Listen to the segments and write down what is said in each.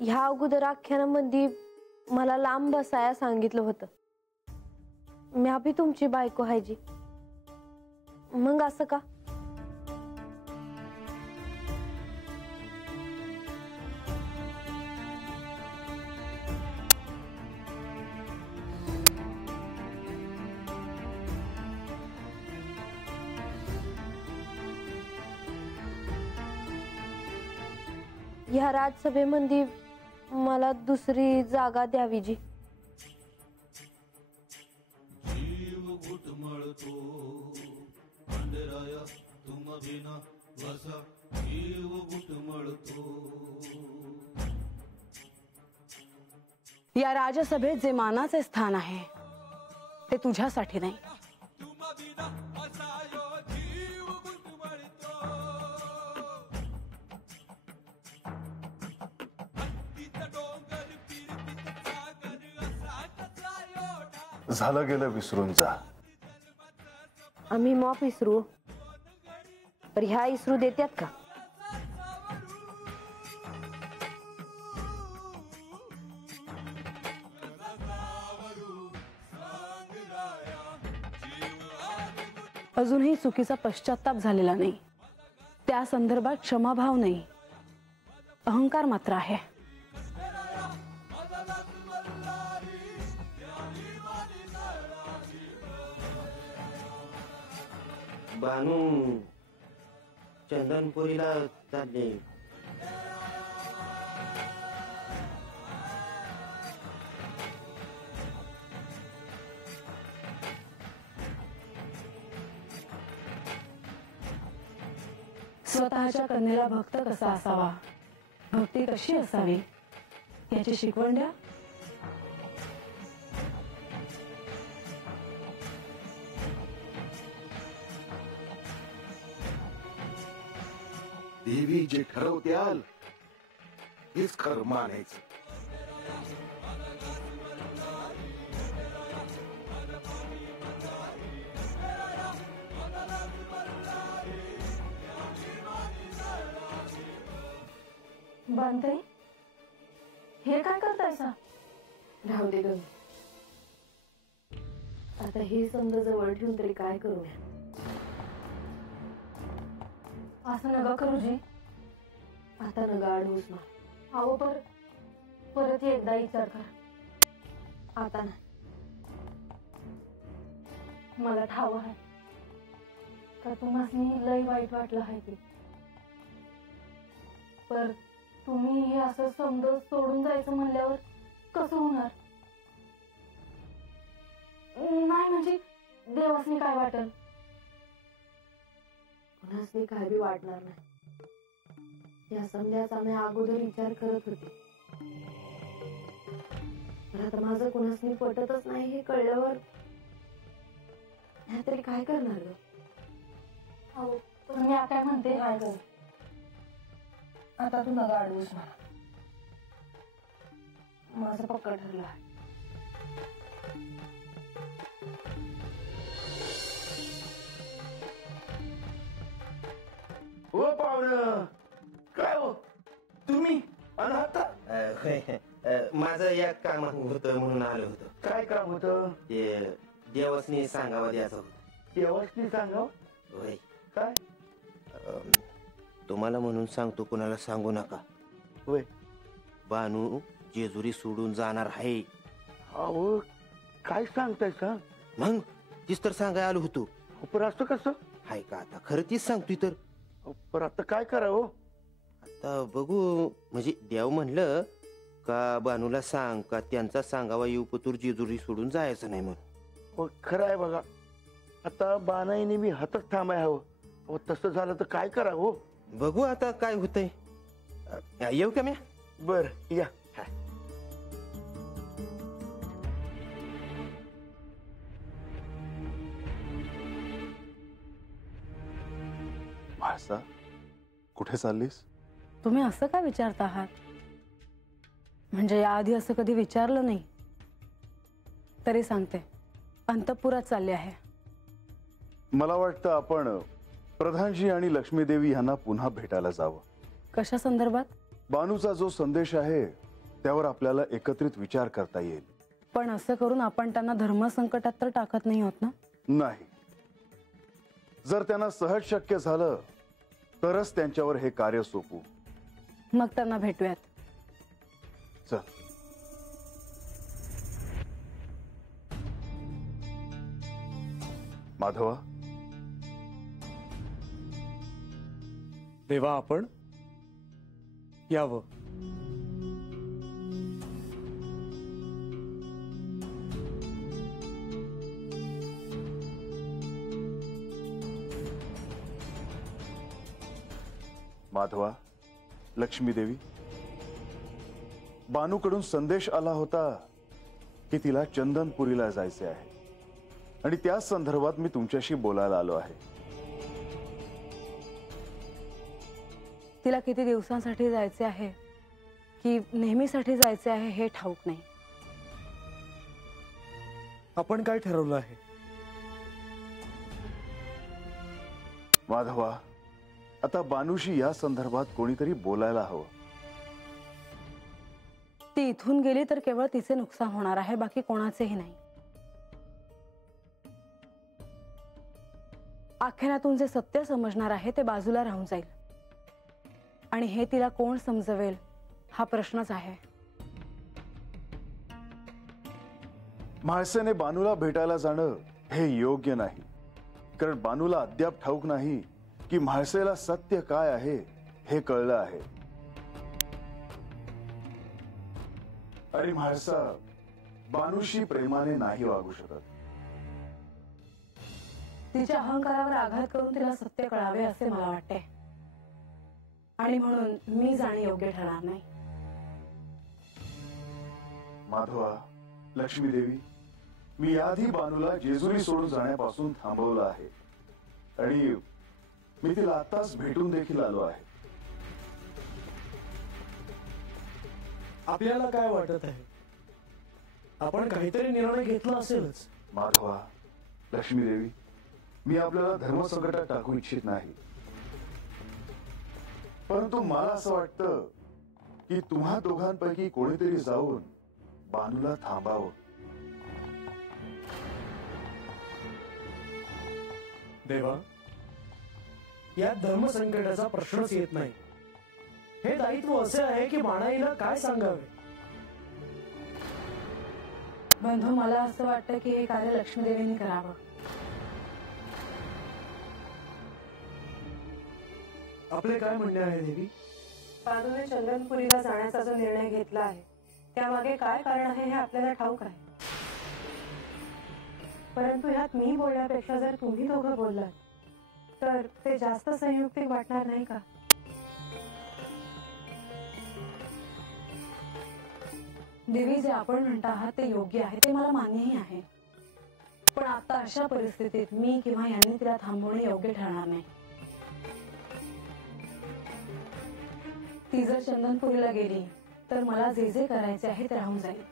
ह्या अगोदर आख्यानामध्ये मला लांब बसाया सांगितलं होतं. मी बी तुमची बायको आहे जी. मग असं का? ह्या राजसभेमध्ये मला दुसरी जागा द्यावी जी. या राजसभेत जे मानाचे स्थान आहे ते तुझ्यासाठी नाही. झालं गेलं विसरून जा. आम्ही मॉप इसरू पर ह्या इसरू देत्यात का? अजूनही चुकीचा पश्चाताप झालेला नाही. त्या संदर्भात क्षमाभाव नाही, अहंकार मात्र आहे. बानू चंदनपुरीला चालले. स्वतःच्या कन्येला भक्त कसा असावा, भक्ती कशी असावी याची शिकवण द्या. देवी जे ठरवत्याल हेच खरं मानायचं. बांधताई हे काय करतायसा? राहू दे ग. आता हे समजा जवळ ठेवून तरी काय करू? असं नका करू जी. आता नका अडवूस ना. अहो परत एकदा विचार कर. आता ना मला ठाव आहे का तुम्हाला लय वाईट वाटलं आहे ते. पर तुम्ही हे असं समज सोडून जायचं म्हणल्यावर कसं होणार? नाही म्हणजे देवासनी काय वाटेल? कुणासनी काय बी वाटणार नाही. या समजाचा आम्ही अगोदर विचार करत होते. तर आता माझं कुणासनी पटतच नाही हे कळल्यावर तरी काय करणार ग? हो पण मी काय म्हणते काय कर. आता तू नका अडवूस मला. माझं पक्का ठरलं आहे. हो पाहुणं, काय हो तुम्ही आता? माझं एक काम होतं म्हणून आलं होतं. काय काम होतं? ते देवासनी सांगावं द्यायचं होतं. देवासनी सांगाव? होय. काय? तुम्हाला म्हणून सांगतो, कुणाला सांगू नका. होय. बानू जेजुरी सोडून जाणार आहे. अहो काय सांगताय सांग. मग तीच तर सांगाय आलो होतो. पण असं कसं? हाय का आता खरं तीच सांगतोय तर. पण आता काय करावं? आता बघू, म्हणजे देव म्हणलं का बानूला सांग का त्यांचा सांगावा येऊ पतूर जेजुरी सोडून जायचं नाही म्हणून. खरं आहे बघा. आता बानाईने मी हातच थांबाय हवं. तसं झालं तर काय करावं? बघू आता काय होतंय. येऊ का मी? बर या. म्हाळसा, कुठे चाललीस? तुम्ही असं का विचारता आहात? म्हणजे याआधी असं कधी विचारलं नाही. तरी सांगते, अंतःपुरात चालले आहे. मला वाटतं आपण प्रधानजी आणि लक्ष्मीदेवी यांना पुन्हा भेटायला जावं. कशा संदर्भात? बानूचा जो संदेश आहे त्यावर आपल्याला एकत्रित विचार करता येईल. पण असं करून आपण त्यांना धर्मसंकटात तर टाकत नाही होत ना? नाही. जर त्यांना सहज शक्य झालं तरच त्यांच्यावर हे कार्य सोपू. मग त्यांना भेटूयात. चल. माधवा, देवा आपण यावं. माधवा, लक्ष्मी देवी, बानूकडून संदेश आला होता की तिला चंदनपुरीला जायचे आहे आणि त्या संदर्भात मी तुमच्याशी बोलायला आलो आहे. तिला किती दिवसांसाठी जायचे आहे की नेहमीसाठी जायचे आहे हे ठाऊक नाही. आपण काय ठरवलं आहे? माधवा, आता बानूशी या संदर्भात कोणीतरी बोलायला हवं. ती इथून गेली तर केवळ तिचे नुकसान होणार आहे, बाकी कोणाचेही नाही. आख्यानातून जे सत्य समजणार आहे ते बाजूला राहून जाईल आणि हे तिला कोण समजवेल हा प्रश्नच आहे. म्हाळसेने बानूला भेटायला जाणं हे योग्य नाही, कारण बानूला अद्याप ठाऊक नाही की म्हाळसेला सत्य काय आहे हे कळलं आहे. आणि म्हाळसा बानूशी प्रेमाने नाही वागू शकत. तिच्या अहंकारावर आघात करून तिला सत्य कळावे असे मला वाटते आणि म्हणून मी जाणे योग्य ठरणार नाही. माधवा, लक्ष्मी देवी, मी याआधी बानूला जेजुरी सोडून जाण्यापासून थांबवलं आहे आणि मी तिला आताच भेटून देखील आलो आहे. आपल्याला काय वाटत आहे? आपण काहीतरी निर्णय घेतला असेलच. माधवा, लक्ष्मी देवी, मी आपल्याला धर्मसंकटात टाकू इच्छित नाही, परंतु मला असं वाटतं की तुम्हा दोघांपैकी कोणीतरी जाऊन बानूला थांबावं. देवा, या धर्मसंकटाचा प्रश्नच येत नाही. हे दायित्व असे आहे की मानाईला काय सांगावे. बंधू, मला असं वाटतं की हे कार्य लक्ष्मीदेवींनी करावं. आपले काय म्हणणे आहे देवी? बानूने चंदनपुरीला जाण्याचा जो निर्णय घेतला आहे त्यामागे काय कारण आहे हे आपल्याला ठाऊक आहे, परंतु ह्यात मी बोलण्यापेक्षा जर तुम्ही दोघं बोललात तर ते जास्त संयुक्तिक वाटणार नाही का? देवी, जे आपण म्हणत आहात ते योग्य आहे, ते मला मान्यही आहे, पण आता अशा परिस्थितीत मी किंवा यांनी तिला थांबवणे योग्य ठरणार नाही. ती जर चंदनपुरीला गेली तर मला जे जे करायचे आहे ते राहून जाईल.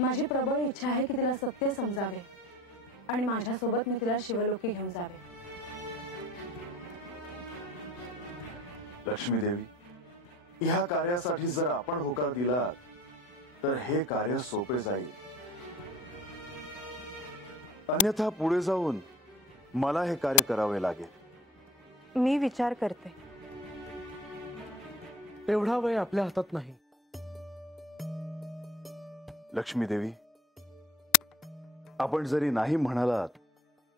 माझी प्रबळ इच्छा आहे की तिला सत्य समजावे आणि माझ्यासोबत मी तिला शिवलोकी घेऊन जावे. लक्ष्मी देवी, ह्या कार्यासाठी जर आपण होकार दिला तर हे कार्य सोपे जाईल. अन्यथा पुढे जाऊन मला हे कार्य करावे लागेल. मी विचार करते. एवढा वेळ आपल्या हातात नाही. लक्ष्मी देवी, आपण जरी नाही म्हणालात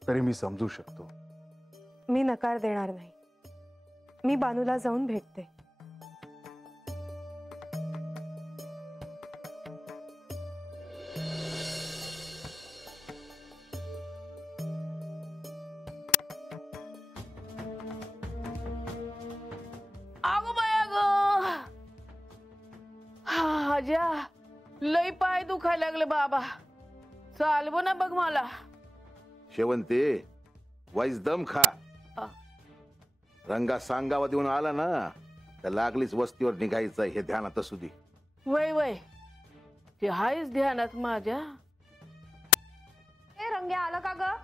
तरी मी समजू शकतो. मी नकार देणार नाही. मी बानूला जाऊन भेटते. अगो बाया ग, हाज्या लई पाय दुखायला लागले बाबा. चालव ना बघ मला. शेवंते, वाईस दम खा. रंगा सांगावा देऊन आला ना तर लागलीच वस्तीवर निघायचं हे ध्यानात असू दे. वय वय, ते हायच ध्यानात माझ्या. ए रंग्या, आलं का ग?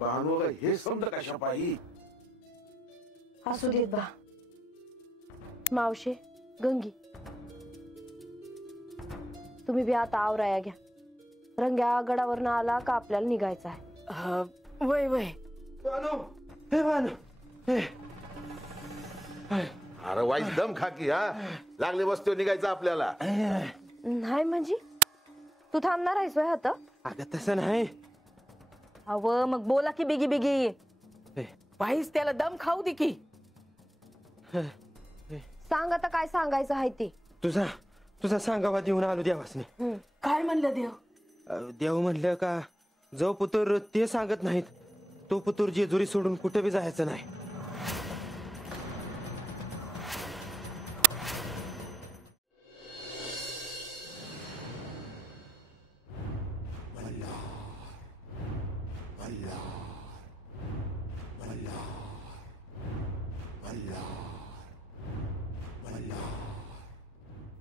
बानूला हे समज कशा पायी. असू देत बा. मावशे गंगी तुम्ही बी आता आवराया घ्या. रंग्या गडावरनं आला का आपल्याला निघायचं आहे. वय वय बानू हे बानू हे अरे वाईस दम खा की हा. लागले वस्तू निघायचं आपल्याला. नाही म्हणजे तू थांबणार आहेस वय आता. अगं तसं नाही. अव मग बोला की बिगी बिगी. बाईस त्याला दम खाऊ दे की. सांग आता काय सांगायचं आहे ते. तुझा सांगावा देऊन आलो देवासने. काय म्हणलं देव. देव म्हणलं का जो पुत्र ते सांगत नाहीत तो पुत्र जेजुरी सोडून कुठे बी जायचं नाही.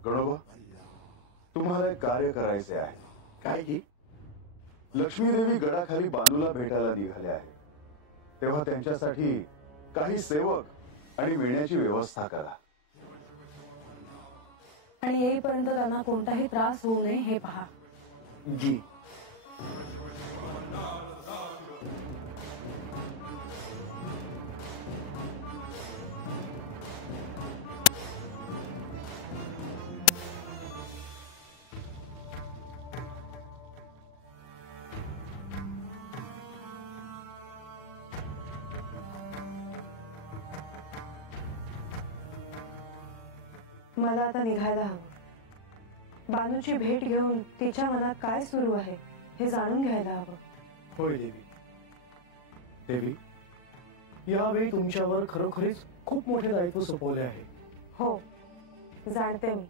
गणोबा तुम्हाला एक कार्य करायचे आहे. काय की लक्ष्मी देवी गडाखाली बानूला भेटायला निघाले आहे. तेव्हा त्यांच्यासाठी काही सेवक आणि मिळण्याची व्यवस्था करा. आणि येईपर्यंत त्यांना कोणताही त्रास होऊ नये हे पहा. जी. मला आता निघायला हवं. बानूची भेट घेऊन तिच्या मनात काय सुरू आहे हे जाणून घ्यायला हवं. होय देवी. देवी यावेळी तुमच्यावर खरोखरीच खूप मोठे दायित्व सोपवले आहे. हो जाणते मी.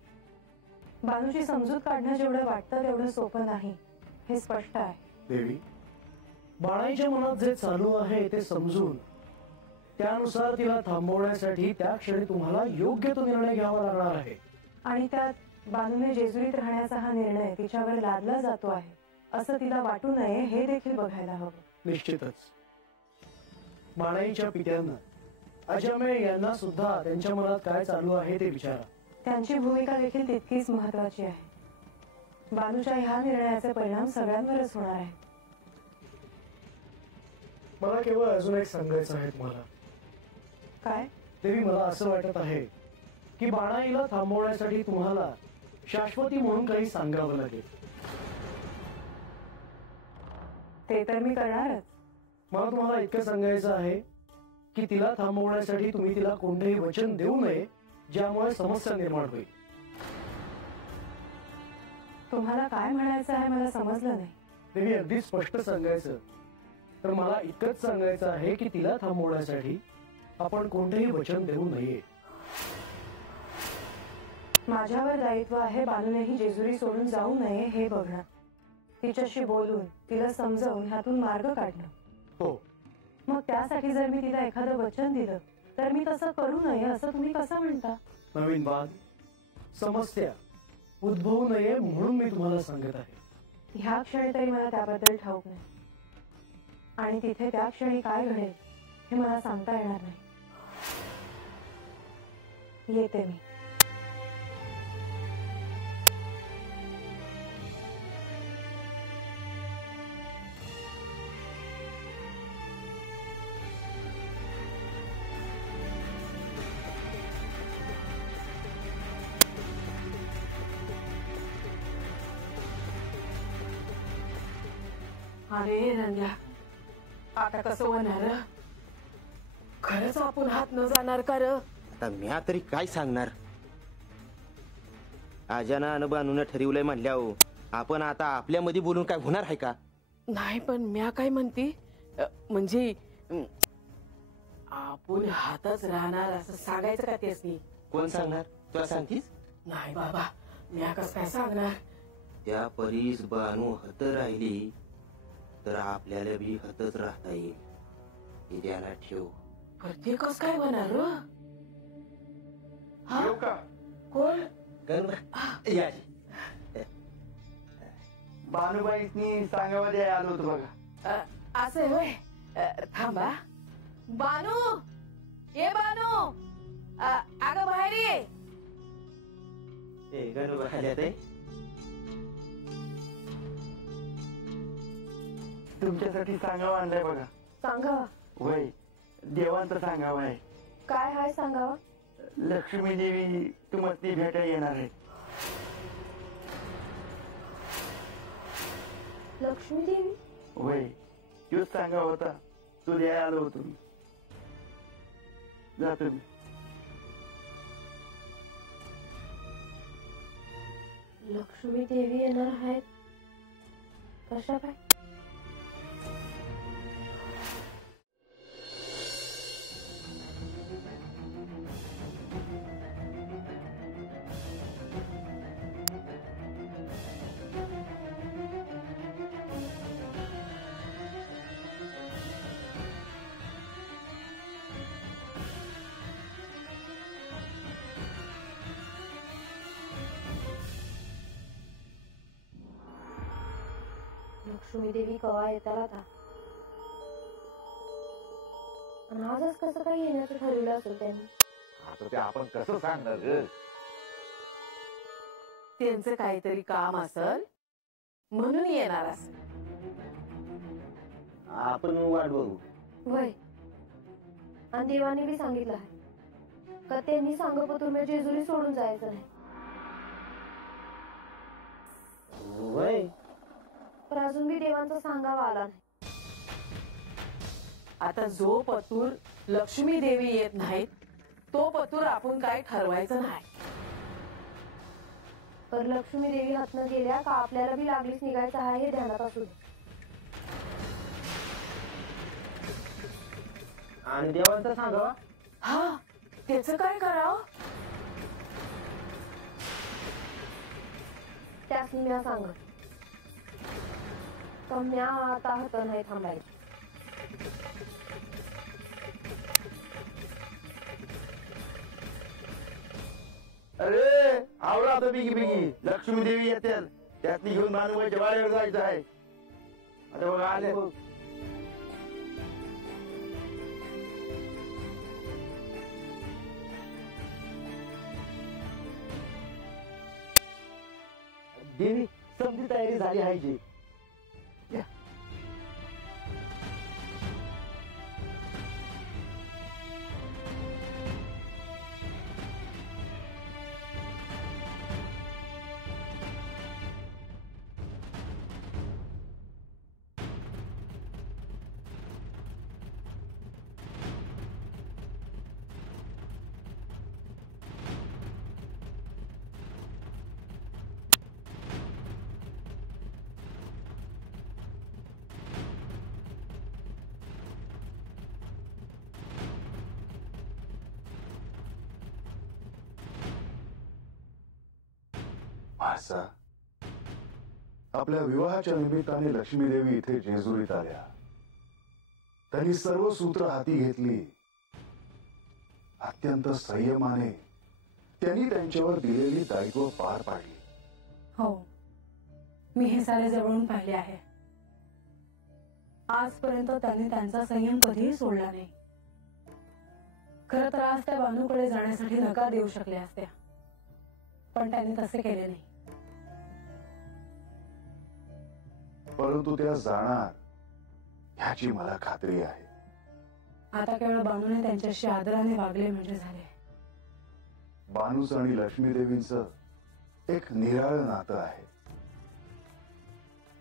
बानूची समजूत काढणं जेवढं वाटतं तेवढं सोपं नाही हे स्पष्ट आहे. देवी बाळाईच्या मनात जे चालू आहे ते समजून त्यानुसार तिला थांबवण्यासाठी त्या क्षणी तुम्हाला योग्य तो निर्णय घ्यावा लागणार आहे. आणि त्यात बानूने जेजुरीत राहण्याचा हा निर्णय तिच्यावर लादला जातो आहे असं तिला वाटू नये हे देखील बघायला हवं. निश्चितच बाळाईच्या पित्यांना अजमेय यांना सुद्धा त्यांच्या मनात काय चालू आहे ते विचारा. त्यांची भूमिका देखील तितकीच महत्वाची आहे. बानूच्या ह्या निर्णयाचे परिणाम सगळ्यांवरच होणार आहे. मला केवळ अजून एक सांगायचं आहे तुम्हाला. काय देवी मला असं वाटत आहे की बाणाईला थांबवण्यासाठी तुम्हाला शाश्वती म्हणून काही सांगावं लागेल. ते तर मी करणारच. मला तुम्हाला इतकं सांगायचं आहे की तिला थांबवण्यासाठी तुम्ही तिला कोणतेही वचन देऊ नये ज्यामुळे समस्या निर्माण होईल. तुम्हाला काय म्हणायचं आहे मला समजलं नाही. देवी अगदी स्पष्ट सांगायचं तर मला इतकंच सांगायचं आहे की तिला थांबवण्यासाठी आपण कोणतेही वचन देऊ नये. माझ्यावर दायित्व आहे बानूनेही जेजुरी सोडून जाऊ नये हे बघणं. तिच्याशी बोलून तिला समजावून ह्यातून मार्ग काढणं. हो. मग त्यासाठी जर मी तिला एखादं वचन दिलं तर मी तसं करू नये असं तुम्ही कसं म्हणता. नवीन वाद समस्या उद्भवू नये म्हणून मी तुम्हाला सांगत आहे. ह्या क्षणी तरी मला त्याबद्दल ठाऊक नाही आणि तिथे त्या क्षणी काय घडेल हे मला सांगता येणार नाही. येते मी. अरे रंग्या आता कसं होणार. खरंच आपण हात न जाणार का र. आता म्या तरी काय सांगणार. आजाना आणि बानून ठरवलंय म्हणल्यावर आपण आता आपल्यामध्ये बोलून काय होणार आहे का. नाही पण म्या काय म्हणते म्हणजे आपण हातच राहणार असं सांगायचं का तेच नाही. कोण सांगणार. तुला सांगतीस. नाही बाबा म्या कसं काय सांगणार. त्या परीस बानू हत राहिली तर आपल्याला बी हतच राहता येईल हे ध्यानात ठेव. ते कसं काय होणार र. येऊ का. कोण बानूबाईनी सांगावं आलो होतो बघा. असं होय. थांबा. बानू, ये बानू, अगं बाहेर ये. तुमच्यासाठी सांगावं आणलंय बघा. सांगावा. वय देवांचं सांगावं आहे. काय हाय सांगावा? लक्ष्मी देवी तुम्हाला ती भेटायला येणार आहे. लक्ष्मी देवी? वय तोच सांगावा होता. तू द्यायला आलो होतो मी. जा तुम्ही. लक्ष्मी देवी येणार आहेत कशा काय? लक्ष्मी देवी कवा येतात आता? आणि आजच कसं काय येण्याचं ठरवलं असेल त्यांनी? आता ते आपण कसं सांगणार ग? त्यांचं काहीतरी काम असल म्हणून येणार असेल. आपण वाट बघू. वय आणि देवाने बी सांगितलं आहे का त्यांनी सांगपतुर जेजुरी सोडून जायचं नाही. वय पण अजून बी देवांचा सांगावा आला नाही. आता जो पतूर लक्ष्मी देवी येत नाहीत तो पतूर आपण काय ठरवायचं नाही. तर लक्ष्मी देवी हातनं गेल्या का आपल्याला बी लागलीच निघायचं आहे हे ध्यानात असू दे. आणि देवांचं सांगावा. हा, त्याच काय करावं? त्यास म्या सांगत तर म्या आता हात नाही थांबायचं. अरे आवडा आता बिगी बिगी. लक्ष्मी देवी येतील. त्यातली घेऊन मानवाच्या वाड्यावर जायचं आहे. आता बघा आले. देवी समजी तयारी झाली आहे जी. असा आपल्या विवाहाच्या निमित्ताने लक्ष्मी देवी इथे जेजुरीत आल्या. त्यांनी सर्व सूत्र हाती घेतली. अत्यंत संयमाने त्यांनी त्यांच्यावर दिलेली दायित्व पार पाडली. हो, मी हे सारे जवळून पाहिले आहे. आजपर्यंत त्यांनी त्यांचा संयम कधीही सोडला नाही. खरं तर आज त्या बानूकडे जाण्यासाठी नकार देऊ शकल्या असत्या, पण त्यांनी तसे केले नाही. परंतु त्या जाणार ह्याची मला खात्री आहे. आता केवळ बानूने त्यांच्याशी आदराने वागले म्हणजे झाले. बानूचं आणि लक्ष्मी देवींचं एक निराळं नातं आहे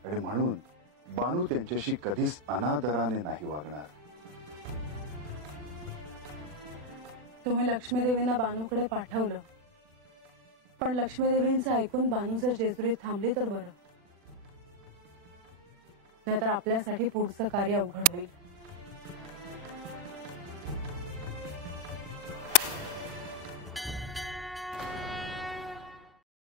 आणि म्हणून बानू त्यांच्याशी कधीच अनादराने नाही वागणार. तुम्ही लक्ष्मी देवींना बानूकडे पाठवलं, पण लक्ष्मी देवींचं ऐकून बानू जर जेजुरीत थांबली तर बरं, नाहीतर आपल्यासाठी पुढचं कार्य अवघड होईल.